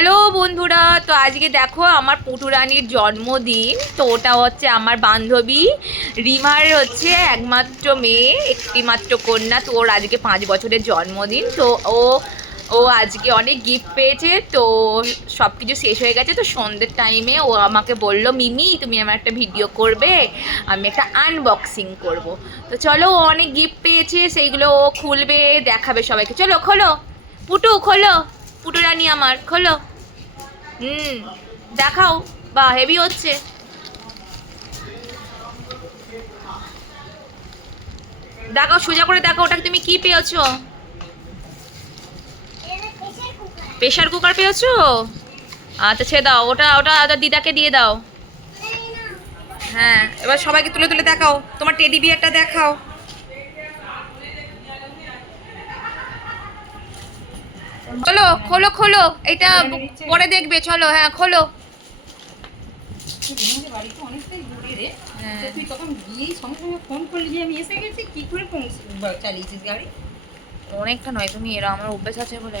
Hello বন্ধুরা, তো আজকে দেখো আমার পুটুরানির জন্মদিন। তো ওটা হচ্ছে আমার বান্ধবী রিমার হচ্ছে একমাত্র মেয়ে, একটি মাত্র কন্যা। তো ওর আজকে 5 বছরের জন্মদিন। তো ও ও আজকে অনেক গিফট পেয়েছে। তো সব কিছু শেষ হয়ে গেছে। তো সন্ধ্যের টাইমে ও আমাকে বললো, মিমি তুমি আমার একটা ভিডিও করবে, আমি একটা আনবক্সিং করব। তো চলো, ও অনেক গিফট পেয়েছে, সেইগুলো ও খুলবে, দেখাবে সবাইকে। চলো খোলো পুটু, খোলো পুটুরানি আমার, খোলো। হুম, দেখাও। বা হেভি হচ্ছে। দেখাও, সোজা করে দেখাও, ওটা তুমি কি পেয়েছো? প্রেশার কুকার পেয়েছো? আচ্ছা, সে দাও, ওটা ওটা ওটা দিদাকে দিয়ে দাও। হ্যাঁ, এবার সবাইকে তুলে তুলে দেখাও, তোমার টেডি বিয়ারটা দেখাও। চলো খোলো খোলো, এটা পরে দেখবে, চলো। হ্যাঁ খোলো। বাড়িতে অনেকটাই দূরে রে। হ্যাঁ, তুই তখন গিয়েই সঙ্গে সঙ্গে ফোন করলি যে আমি এসে গেছি, কি করে চালিয়েছিস গাড়ি? অনেকটা নয়, তুমি এরা আমার অভ্যেস আছে বলে।